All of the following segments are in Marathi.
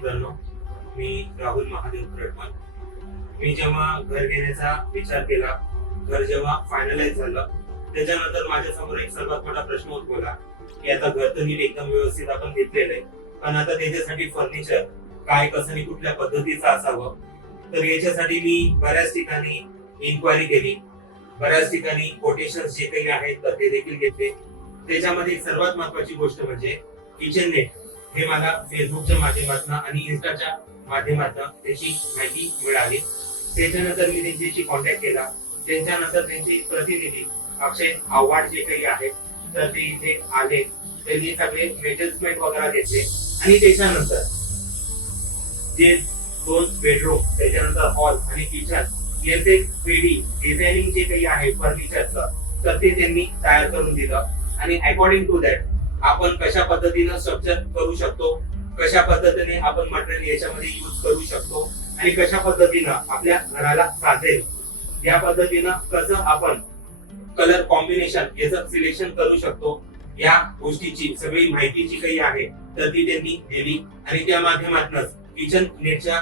मित्रांनो, मी राहुल महादेव खरटमान. मी जेव्हा घर घेण्याचा विचार केला, घर जेव्हा फायनलाइज झालं, त्याच्यानंतर माझ्या समोर एक सर्वात मोठा प्रश्न उद्भवला की आता घर तर नीट एकदम व्यवस्थित आपण घेतलेलं आहे, पण आता त्याच्यासाठी फर्निचर काय कसं आणि कुठल्या पद्धतीचं असावं. तर याच्यासाठी मी बऱ्याच ठिकाणी इन्क्वायरी केली, बऱ्याच ठिकाणी कोटेशन्स जे काही आहेत तर ते देखील घेतले. त्याच्यामध्ये सर्वात महत्वाची गोष्ट म्हणजे किचननेट हे मला फेसबुकच्या माध्यमातून आणि इन्स्टाच्या माध्यमातून त्याची माहिती मिळाली. त्याच्यानंतर मी त्यांच्याशी कॉन्टॅक्ट केला. त्याच्यानंतर त्यांचे प्रतिनिधी अक्षय आव्हाड जे काही आहेत तर ते इथे आले. त्यांनी सगळे मेजरमेंट वगैरे घेतले आणि त्याच्यानंतर जे 2 बेडरूम, त्याच्यानंतर हॉल आणि किचन याचे 3D डिझायनिंग जे काही आहे फर्निचरचं तर ते त्यांनी तयार करून दिलं. आणि अकॉर्डिंग टू दॅट आपण कशा पद्धतीने स्ट्रक्चर करू शकतो, कशा पद्धतीने आपण मटेरियल याच्यामध्ये यूज करू शकतो आणि कशा पद्धतीने आपल्या घराला साजेल या पद्धतीने कसं आपण कलर कॉम्बिनेशन याचं सिलेक्शन करू शकतो, या गोष्टीची सगळी माहिती जी काही आहे तर ती त्यांनी दिली. आणि त्या माध्यमातूनच किचन नेटच्या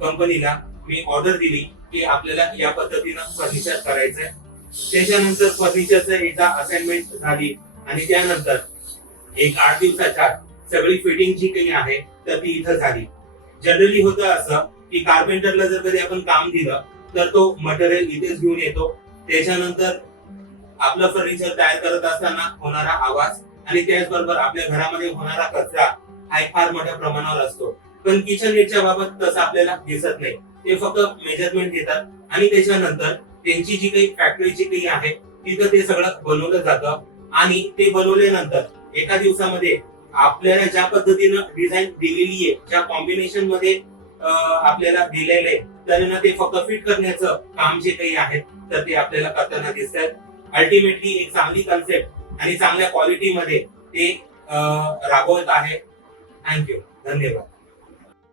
कंपनीला मी ऑर्डर दिली की आपल्याला या पद्धतीने फर्निचर करायचंय. त्याच्यानंतर फर्निचरचं एकदा असाइनमेंट झाली आणि त्यानंतर एक 8 दिवसाच्या सगळी फिटिंग जी काही आहे तर ती इथं झाली. जनरली होतं असं की कार्पेंटरला जर कधी आपण काम दिलं तर तो मटेरियल इथेच घेऊन येतो. त्याच्यानंतर आपलं फर्निचर तयार करत असताना होणारा आवाज आणि त्याचबरोबर आपल्या घरामध्ये होणारा कचरा हा एक फार मोठ्या प्रमाणावर असतो. पण किचन नेटच्या बाबत तसं आपल्याला दिसत नाही. ते फक्त मेजरमेंट घेतात आणि त्याच्यानंतर त्यांची जी काही फॅक्टरी जी काही आहे तिथं ते सगळं बनवलं जातं. आणि ते बनवल्यानंतर एका दिवसामध्ये आपल्याला ज्या पद्धतीनं डिझाईन दिलेली आहे, ज्या कॉम्बिनेशन मध्ये आपल्याला दिलेलं आहे त्यांना ते फक्त फिट करण्याचं काम जे काही आहे तर ते आपल्याला करताना दिसतात. अल्टिमेटली एक चांगली कन्सेप्ट आणि चांगल्या क्वालिटी मध्ये ते राबवत आहे. थँक्यू, धन्यवाद.